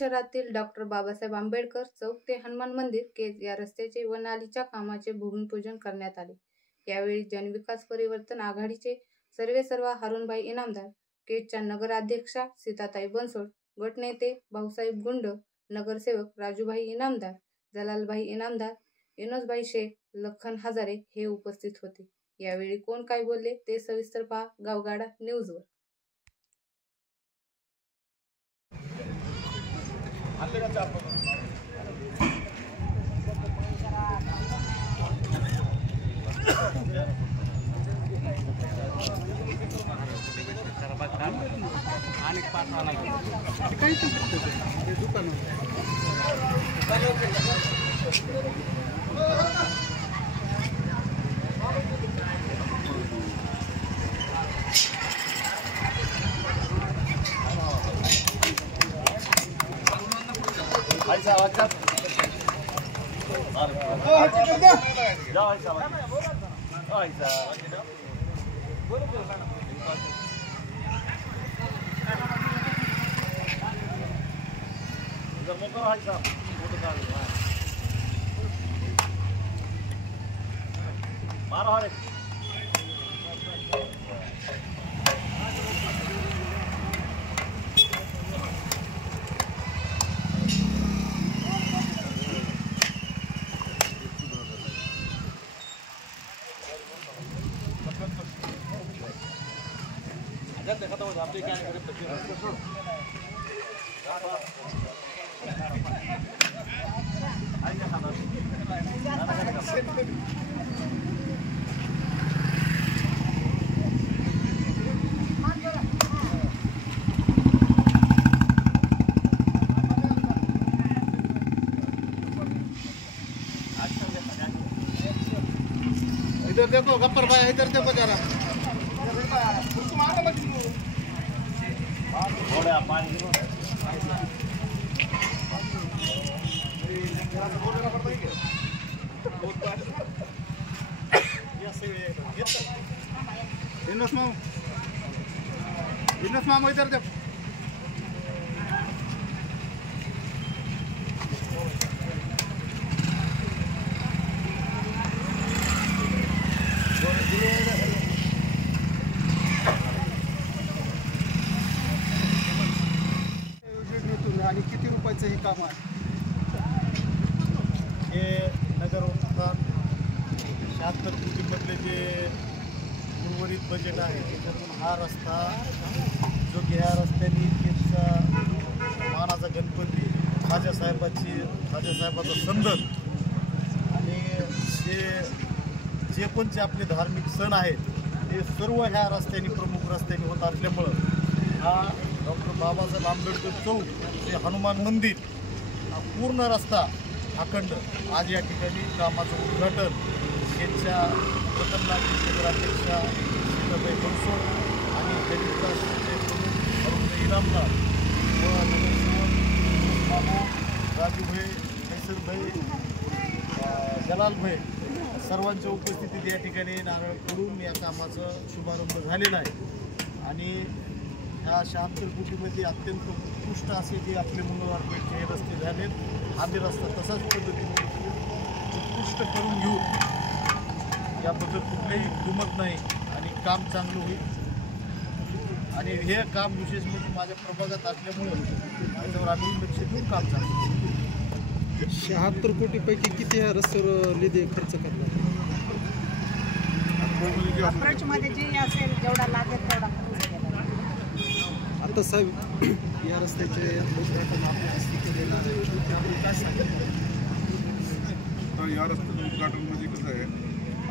शहरातील डॉक्टर बाबासाहेब आंबेडकर चौक ते हनुमान मंदिर केज या रस्त्याचे व नालीच्या कामाचे भूमिपूजन करण्यात आले। यावेळी जनविकास परिवर्तन आघाडीचे सर्वेसर्वा हारुनभाई इनामदार, केजच्या नगराध्यक्षा सीताताई बनसोड, गटनेते भाऊसाहेब गुंड, नगरसेवक राजूभाई इनामदार, जलालभाई इनामदार, इनोसभाई शेख, लखन हजारे हे उपस्थित होते। यावेळी कोण काय बोलले ते सविस्तर पहा गावगाडा न्यूजवर। इधर देखो गप्पर भाई, इधर देखो जरा। थोड़ा पानी इनस मामू इधर देखो। आणि किती रुपयाचं हे काम आहे? हे नगर उत्थान 76 कोटीमधले जे उर्वरित बजेट आहे त्याच्यातून हा रस्ता जो की ह्या रस्त्याने केजचा मानाचा गणपती, खाजासाहेबाचा संदन आणि जे कोणचे आपले धार्मिक सण आहेत ते सर्व ह्या रस्त्याने प्रमुख रस्त्याने होत असल्यामुळं हा डॉक्टर बाबासाहेब आंबेडकर चौक ते हनुमान मंदिर हा पूर्ण रस्ता अखंड आज या ठिकाणी कामाचं उद्घाटन केजच्या प्रथम नगराध्यक्षा सीताताई बनसोड आणि जनविकासचे प्रमुख हारुनभाई इनामदार व नगरसेवक बाबू, राजूभाई, कैसरभाई, जलालभाई सर्वांच्या उपस्थितीत या ठिकाणी नारळ फोडून या कामाचा शुभारंभ झालेला आहे। आणि ह्या 76 कोटीमध्ये अत्यंत उत्कृष्ट असे जे आपले मंगळवारपेठचे हे रस्ते झालेत, हा रस्ता तसाच पद्धतीने उत्कृष्ट करून घेऊ याबद्दल कुठलेही दुमत नाही आणि काम चांगलं होईल। आणि हे काम विशेष म्हणजे माझ्या प्रभागात असल्यामुळं त्याच्यावर आम्ही लक्ष देऊन काम चालू। 76 कोटीपैकी किती ह्या रस्त्यावर निधी खर्च करणार? अप्रोचमध्ये जे असेल जेवढा लागेल तेवढा खर्च केला। आता साहेब या रस्त्याचे उद्घाटन केलेलं आहे, त्यामुळे काय सांगितलं? तर या रस्त्याचं उद्घाटन म्हणजे कसं आहे,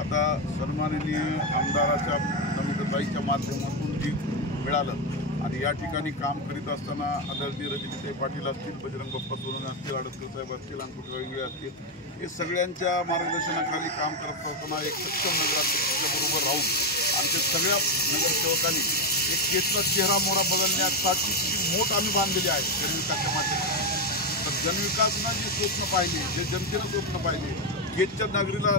आता सन्माननीय आमदाराच्या नमिताताईच्या माध्यमातून जी मिळालं आणि या ठिकाणी काम करीत असताना आदरणीय रजनीताई पाटील असतील, बजरंग बाप्पा सोनवणे असतील, आडतकर साहेब असतील, अंकुश वेगळे असतील, हे सगळ्यांच्या मार्गदर्शनाखाली काम करत असताना एक सक्षम नगराध्यक्षाच्या बरोबर राहून आमच्या सगळ्या नगरसेवकांनी एक केजचा चेहरा मोहरा बदलण्यासाठी मोठ आम्ही बांधलेली आहे जनविकासच्या माध्यमातून। तर जनविकासनं जे स्वप्न पाहिले, जे जनतेनं स्वप्न पाहिले, केजच्या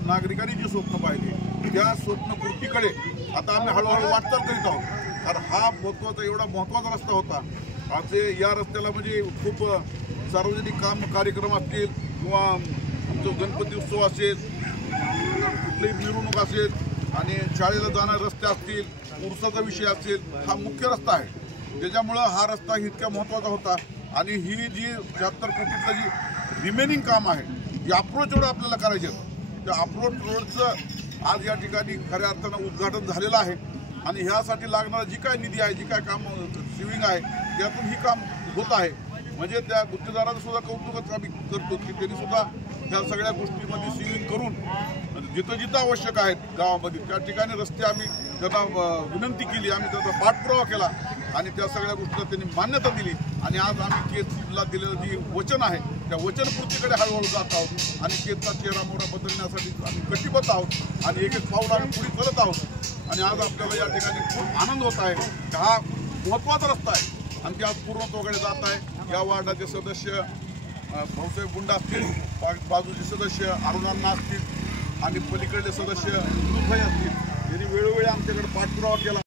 नागरिकांनी जे स्वप्न पाहिले त्या स्वप्नपूर्तीकडे आता आम्ही हळूहळू वाटचाल करीत आहोत। कारण हा एवढा महत्त्वाचा रस्ता होता। आज या रस्त्याला म्हणजे खूप सार्वजनिक कार्यक्रम असतील किंवा आमचं गणपती उत्सव असेल, कुठलीही मिरवणूक असेल आणि शाळेला जाणारे रस्ते असतील, उरसाचा विषय असेल, हा मुख्य रस्ता आहे. त्याच्यामुळं हा रस्ता इतक्या महत्त्वाचा होता. आणि ही जी 73 कोटीतलं जी रिमेनिंग काम आहे, जी अप्रोच रोड आपल्याला करायचे, त्या अप्रोच रोडचं आज या ठिकाणी खऱ्या अर्थानं उद्घाटन झालेलं आहे. आणि ह्यासाठी लागणारा जी काय निधी आहे, जी काय काम सिविंग आहे, त्यातून ही काम होत आहे. म्हणजे त्या गुत्तेदाराचं सुद्धा कौतुकच आम्ही करतो की त्यांनी सुद्धा ह्या सगळ्या गोष्टींमध्ये सिविंग करून जिथं जिथं आवश्यक आहेत गावामध्ये त्या ठिकाणी रस्ते आम्ही त्यांना विनंती केली, आम्ही त्याचा पाठपुरावा केला आणि त्या सगळ्या गोष्टीला त्यांनी मान्यता दिली. आणि आज आम्ही केजला दिलेलं जे वचन आहे त्या वचनपूर्तीकडे हळूहळू जात आहोत आणि केजचा चेहरा मोहरा बदलण्यासाठी आम्ही कटिबद्ध आहोत आणि एक एक पाऊल आम्ही पुढे करत आहोत. आणि आज आपल्याला या ठिकाणी खूप आनंद होत आहे की हा महत्त्वाचा रस्ता आहे आणि ते आज पूर्णत्वाकडे जात आहे. या वार्डाचे सदस्य भाऊसाहेब गुंडा असतील, बाजूचे सदस्य अरुणांना असतील आणि पलीकडले सदस्य गुरुभाई असतील, यांनी वेळोवेळी आमच्याकडे पाठपुरावा केला.